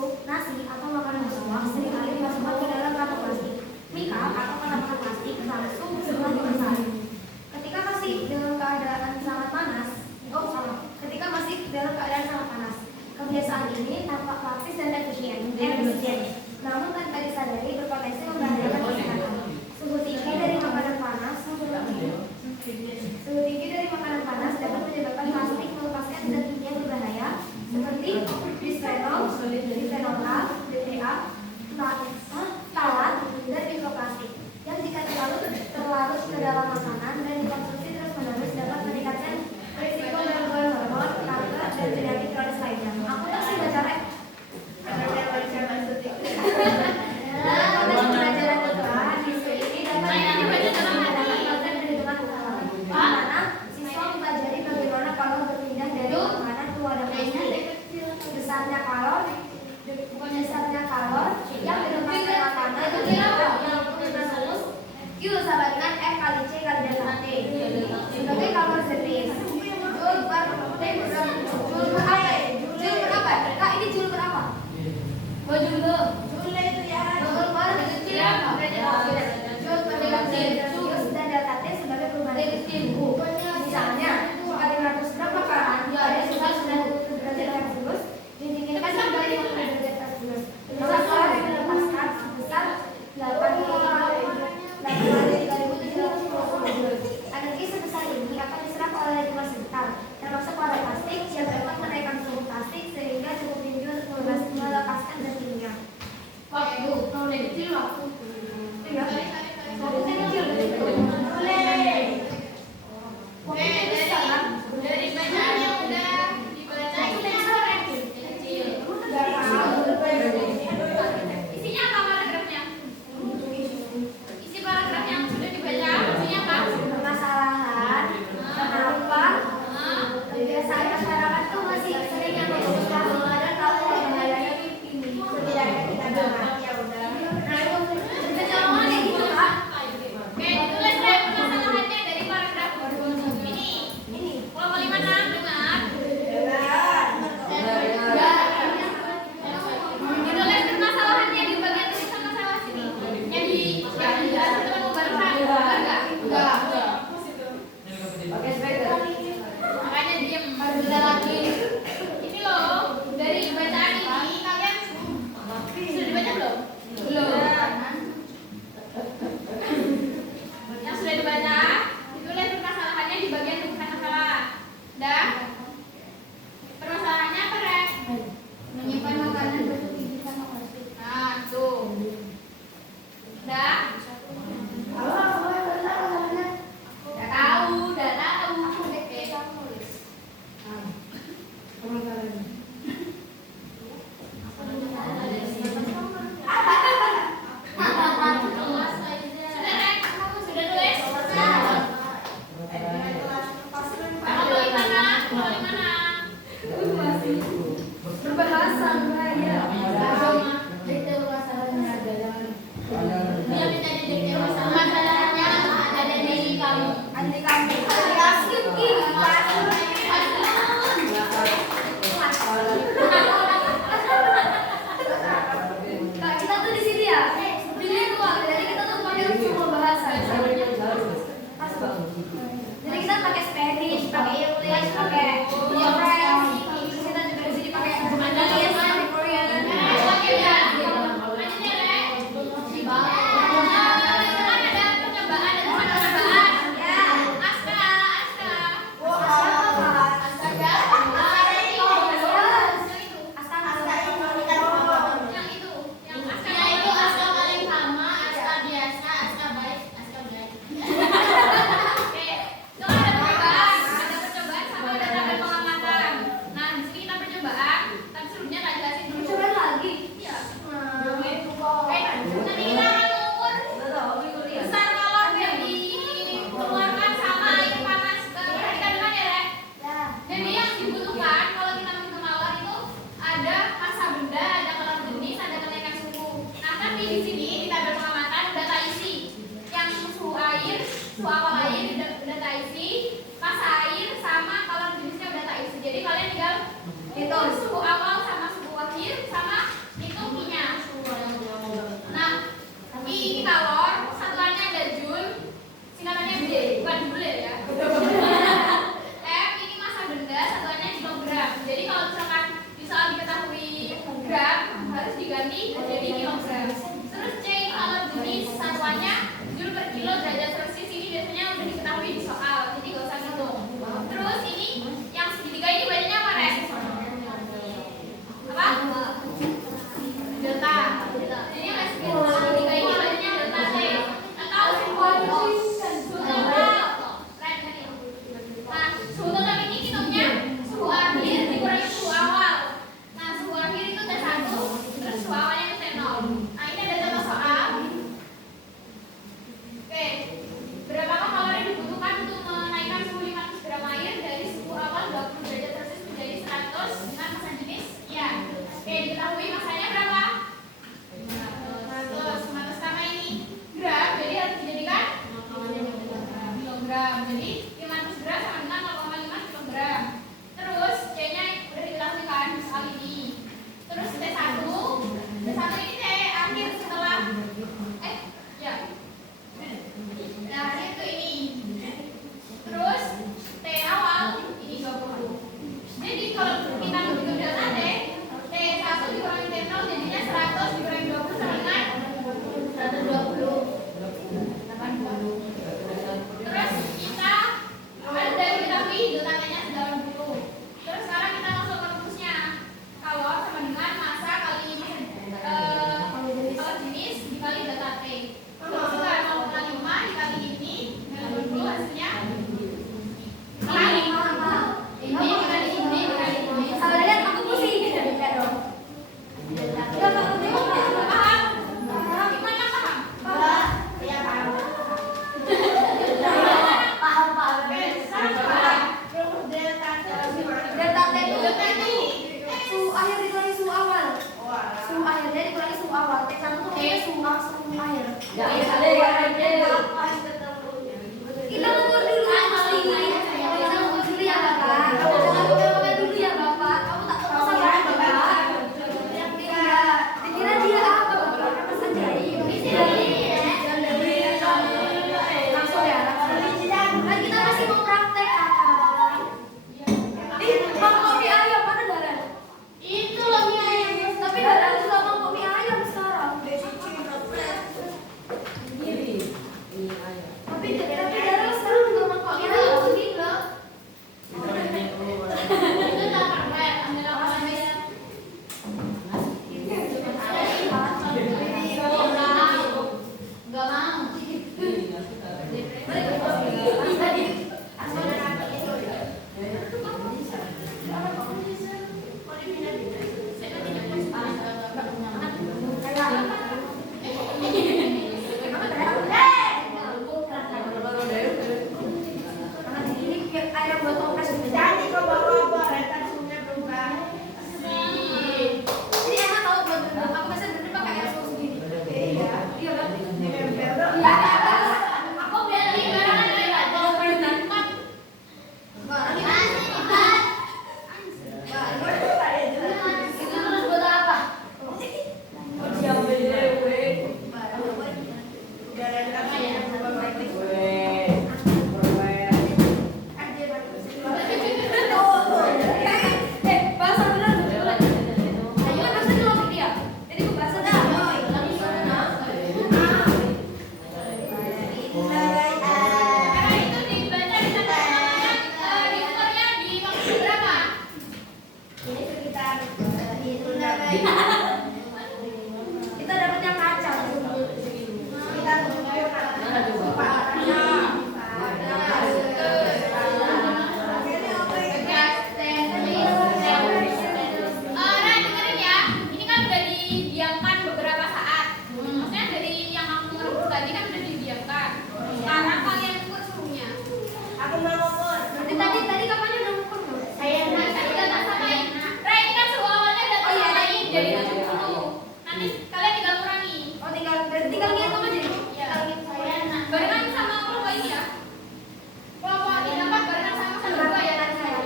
sup, nasi, atau makanan berkuah seringkali dimasukkan ke dalam kantong plastik, mika atau kotak plastik langsung setelah dimasak. Ketika masih dalam keadaan sangat panas, kebiasaan ini tampak praktis dan efisien, namun tanpa disadari berpotensi membahayakan kesehatan. Suhu tinggi dari makanan panas dapat menyebabkan plastik melepaskan zat kimia berbahaya seperti bisphenol A, BPA, talat, dan mikroplastik yang jika terlarut ke dalam makanan dan dikonsumsi terus-menerus dapat meningkatkan risiko gangguan hormon, kanker, dan penyakit kronis lainnya. Aku tuh sih baca rek. Besarnya kalor yang dilepaskan makanan Q sama dengan F kali C kali delta T sebagai kalor jenis Joule berapa? Kak, ini Joule berapa? Joule itu ya Joule per Celsius dan delta T sebagai perubahan suhu. Misalnya 500 gram makanan pada suhu 90 derajat Celcius didinginkan sampai 50 derajat Celcius. Kalor yang dilepaskan sebesar 8.350 energi sebesar ini akan diserap oleh lingkungan sekitar, termasuk wadah plastik yang dapat menaikkan suhu plastik sehingga cukup tinggi untuk melepaskan zat kimia. Waktu kalau kecil waktu. Iya. Waktu kecil. Dari bacaan yang udah dibaca isinya apa paragrafnya? Isi paragraf yang sudah dibaca isinya apa? Permasalahan kenapa kebiasaan masyarakat tuh masih sering yang memutuskan dan tahu bahayanya ini setidaknya kita dengar. Ya udah. Nah itu Kecolongan kayak gitu kan? Oke, ditulis deh permasalahannya dari paragraf ini. Kelompok 56 dengar. Ditulis permasalahannya di bagian tulisan masalah sini. Yang dijelaskan teman barusan. Enggak. Makanya diem. Lagi. Ini loh, dari bacaan ini kalian sudah dibaca belum? Belum. Yang sudah dibaca, ditulis permasalahannya di bagian tulisan masalah. Dah? Permasalahannya apa, Rek? menyimpan makanan bentuk biji sama plastik. Nah, tuh. Dah? Udah tahu. Oke. Sudah, Rek? Sudah tulis? Kalau di mana? Berbahasa ya. Detail masalahnya adalah dia minta detail masalahnya ada di kamu. Kak, kita tuh di sini ya. Bilingual, jadi kita tuh pakai semua bahasa. Jadi kita pakai Spanish, pakai English, pakai French. Terus kita juga di sini pakai Mandarin, pakai Korean. Oke ya. Lanjutnya, Rek. Ada percobaan, ada percobaan. Ya. Aska. Astaga. Yang itu, yang Aska. Ya itu Aska paling lama, Aska biasa, Aska baik, Aska baik. Oke, itu ada percobaan sama ada tabel pengamatan. Nah, di sini kita percobaan, tapi sebelumnya nggak jelasin dulu. Percobaan lagi. Iya. Nanti kita akan mengukur besar kalor yang dikeluarkan sama air panas. Kita dengar ya, Rek. Ya. Jadi yang dibutuhkan kalau kita menghitung kalor itu ada massa benda, ada kalor jenis, ada kenaikan suhu. Nah, tapi di sini di tabel pengamatan data isi yang suhu air, suhu awal air data isi, massa air sama kalor jenisnya data isi. Jadi kalian tinggal hitung suhu awal sama suhu akhir sama dikali jadi kilogram. Terus C ini alat jenis satuannya joule per kilo derajat Celcius, ini biasanya udah diketahui di soal, jadi gak usah ngitung. Terus ini yang segitiga ini bacanya apa, Res? Apa? Delta. Jadi yang segitiga ini bacanya delta T atau suhu total. Nah, suhu total ini hitungnya suhu akhir dikurangi suhu awal. Nah, suhu akhir itu T1, terus suhu awalnya itu T0. Nah, ini ada contoh soal. Oke, berapakah kalori dibutuhkan untuk menaikkan suhu 500 gram air dari suhu awal 20 derajat Celcius menjadi 100 dengan massa jenis? Ya. Oke, diketahui masanya berapa? 100 karena ini gram, jadi harus dijadikan kilogram. Jadi 500 gram sama dengan 0,5 kilogram. Terus C-nya udah diketahui kan soal ini. Terus T1 ini T akhir setelah ya. Nah, itu ini. Terus T awal ini 20. Jadi kalau kita menghitung delta T, T1 dikurangi T0 jadinya 100 dikurangi 20 sama dengan 120. 80. Terus kita ada diketahui delta T-nya 90. Terus sekarang kita langsung ke rumusnya. Kalau sama dengan massa kali alat jenis dikali delta T. Terus kita 0,5 dikali ini 90 hasilnya kali ini dikali ini dikali ini. Sebenarnya aku pusing gitu dong. Paham? Gimana paham? Iya paham. Paham. Sekarang coba. Delta T itu suhu akhir dikurangi suhu awal. Suhu akhirnya dikurangi suhu awal. T1 tuh suhu akhir. Kita ngukur dulu mesti. Kita ngukur dulu ya Bapak. Jangan ngomel-ngomel dulu ya Bapak. Kamu tak tahu salah Bapak. Iya. Dikira dia apa Bapak? Mas ajaib. Langsung ya, langsung. Kan kita masih mau praktek Kakak. Bang kopi ayam mana darah? Itu loh mie ayam. Tapi darah juga bang kopi ayam sekarang. Tapi darah sekarang juga bang kopi ayam gitu. Itu tak permen, ambil apa aja. Gak mau. Ayam buat toples. Jadi kau bawa apa? Rentan sungai berubah. Ini enak tau buat berenang. Aku biasanya berenang pakai air saus gini. Iya. Iya kan? Nempel. Iya. Aku biar lebih barang aja ya. Jangan berenang. Itu terus buat apa? Udah rentan sungai berubah lagi. Bahasa benar betul. Ayo bahasa kelompok dia. Jadi aku bahasa dah. Karena itu dibaca di tanda di skornya di waktu berapa? Ini sekitar Kita dapatnya kacang. sekitar Nah, dengerin ya. Ini kan udah didiamkan beberapa saat. Maksudnya dari yang aku ngerebus tadi kan udah didiamkan. Sekarang kalian ukur suhunya. Aku mau ukur. Tadi kapannya udah ngukur belum? Nah, tadi udah tak samain. Nah, ini kan suhu awalnya udah tak samain jadi 70. Nanti kalian tinggal kurangi. Oh tinggal ngitung aja. Ya. Barengan sama kelompok ini ya. Kelompok ini dapat barengan sama dua ya tadi saya.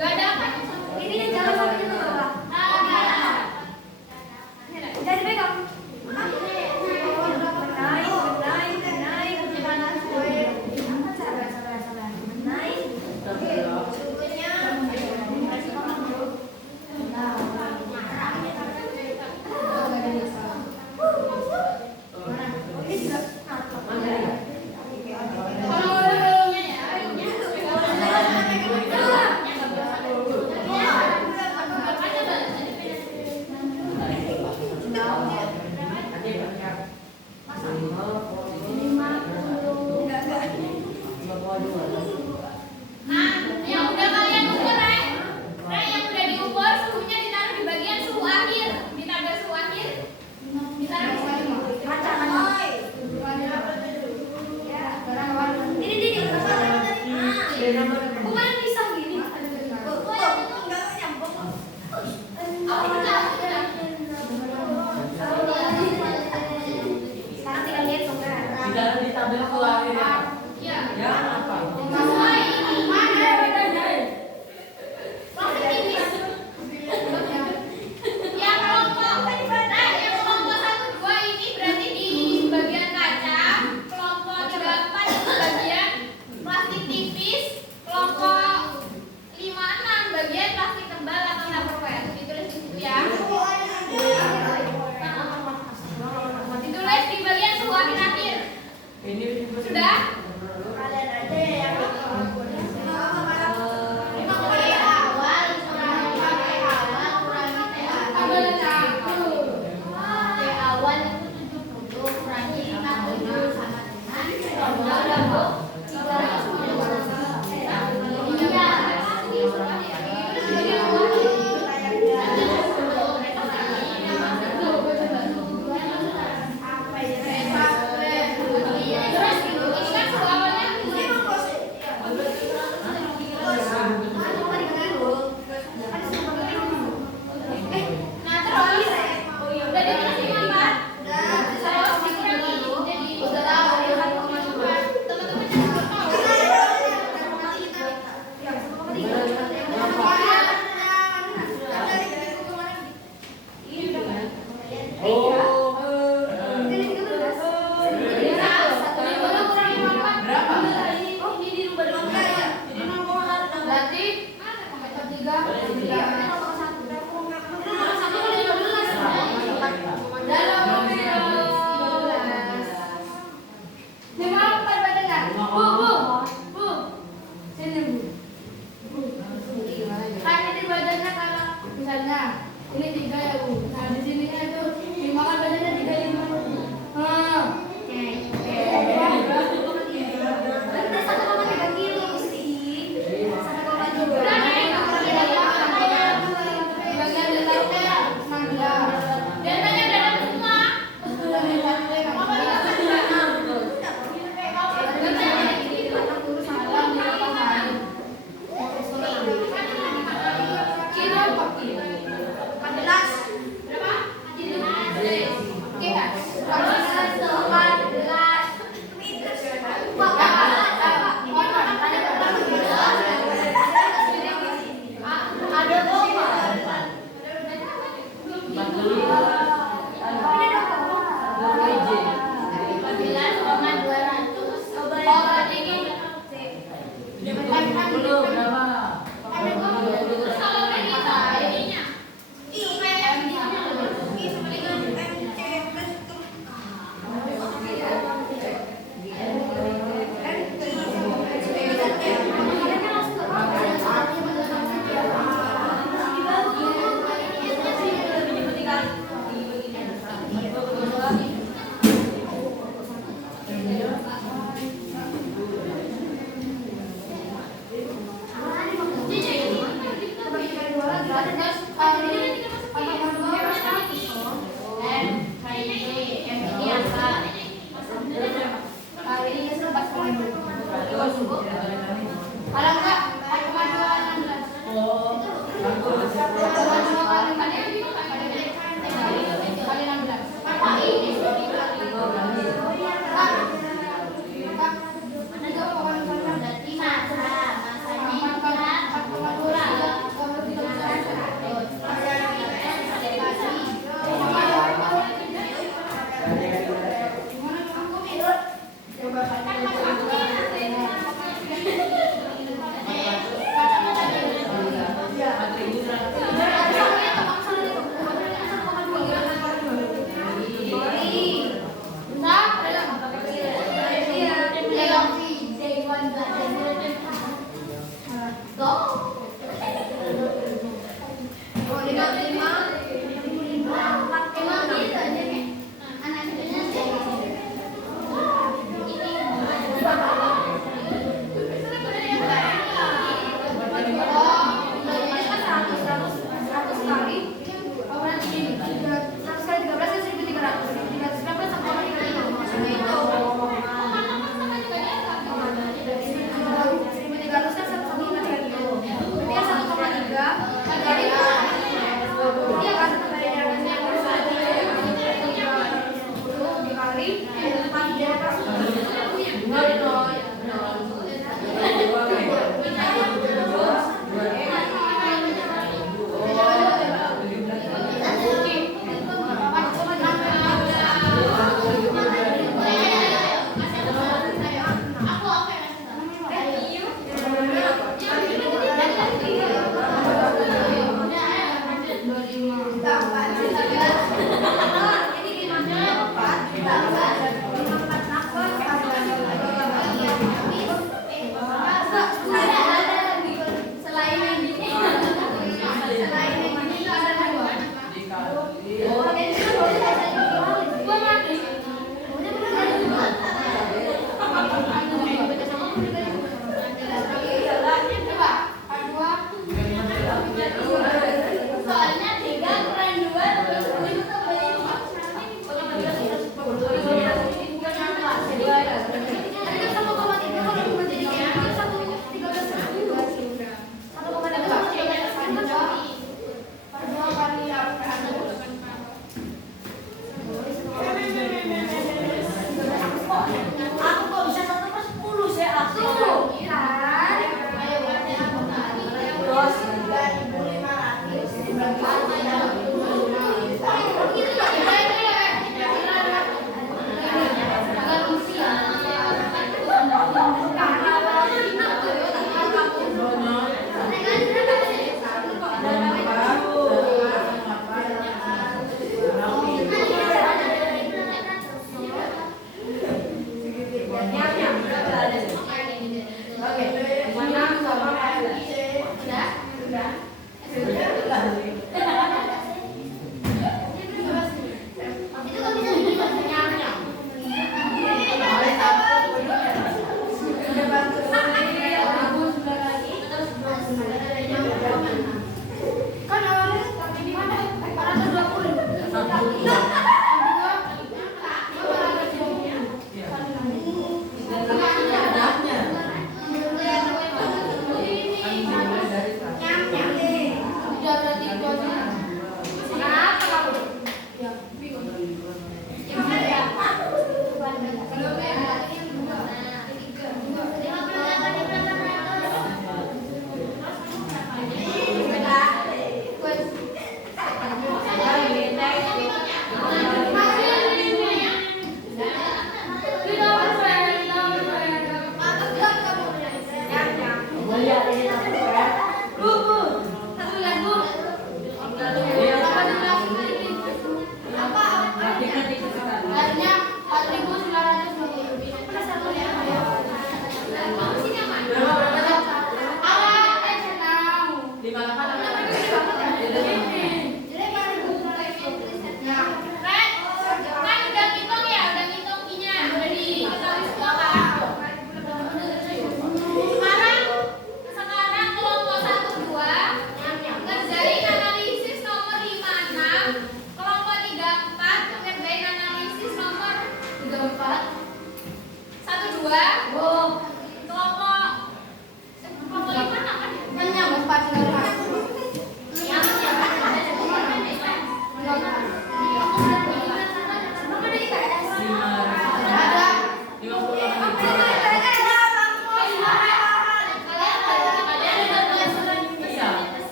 Gak ada apa Ini yang jalan sampai itu berapa? Jadi pegang. Naik. Tiga. Kali 13. Bisa. Satu kurang 54. Berapa? Ini dirubah dengan berapa? Jadi 0,8. Berarti 3. Iya, ini nomor 1. Nomor 1 kali 15. Dalam 15. 54 pada enggak? Bu. Sini, Bu. Kan ini badannya kalau misalnya ini 3 ya, Bu. Nah, di sininya itu 5 kan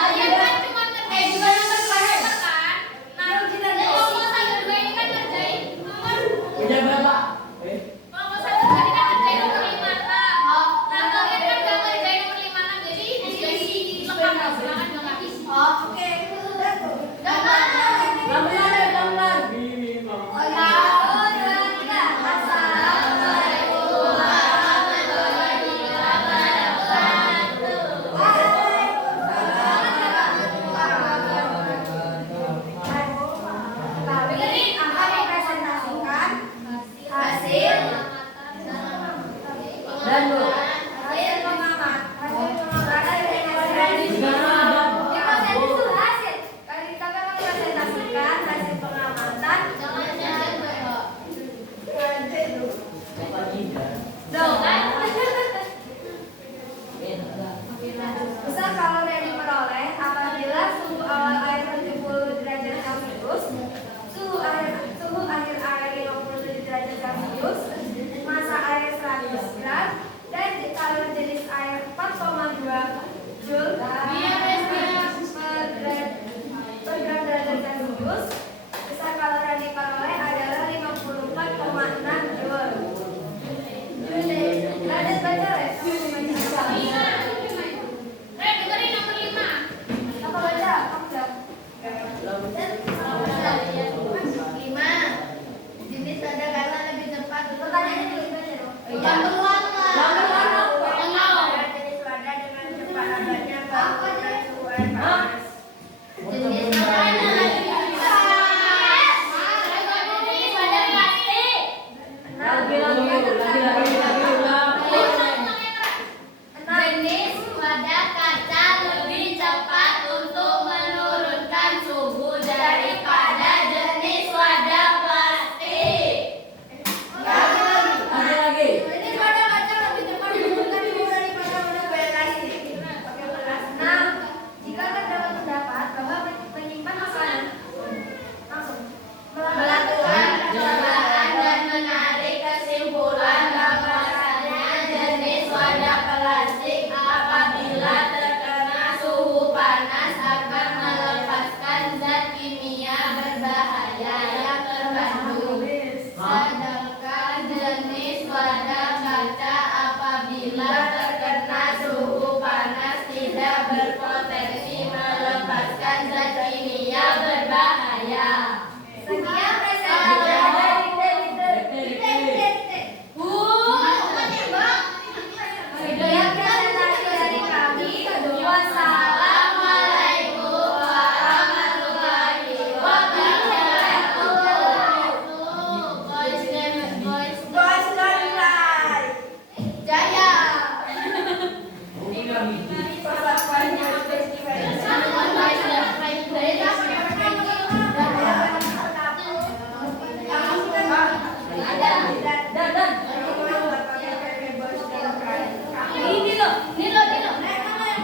Kalian kan cuma ngerjain juga nomor klaster kan? Nah, kalau mau satu dua ini kan ngerjain nomor. Kalau mau satu dua ini kan ngerjain nomor 56. Nah, kalian kan nggak ngerjain nomor 56, jadi diisi lengkap, silakan dilengkapi. Oke. Kami akan mempresentasikan hasil hasil pengamatan kami akan mempresentasikan hasil pengamatan besar kalori yang diperoleh apabila suhu awal air 70 derajat Celcius, suhu akhir air 57 derajat Celcius, massa air 100 gram, dan kalori jenis air 4,2 Joule per gram derajat Celcius. Besar kalori yang diperoleh adalah 54,6 Joule. Ada baca ya? Dengerin nomor 5. Apa baca? Jenis tanda kata lebih cepat untuk Pertanyaannya dulu baca dong. jenis wadah dengan cepat lambatnya dengan suhu air panas. Jenis Jenis wadah kaca lebih cepat untuk menurunkan suhu daripada jenis wadah plastik. Jenis wadah kaca lebih cepat menurunkan suhu daripada wadah plastik. Nah, jika terdapat pendapat bahwa menyimpan makanan langsung Melakukan percobaan dan menarik kesimpulan bahwasannya jenis wadah plastik apabila terkena suhu panas akan melepaskan zat kimia berbahaya yang terkandung. Sedangkan jenis wadah kaca apabila terkena suhu panas tidak berpotensi melepaskan zat kimia berbahaya. sekian presentasi dari sekian presentasi dari kami. Wassalamualaikum warahmatullahi wabarakatuh. Boys and boys. Boys don't lie. Jaya. Ini loh.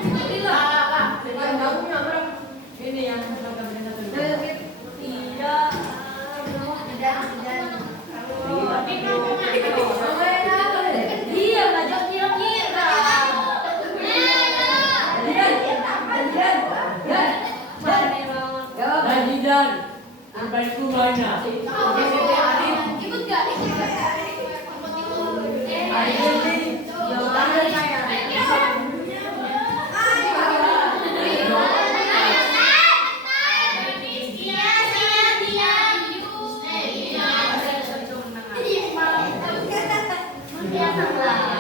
Iya, belajar kira-kira. Ikut gak? Iya,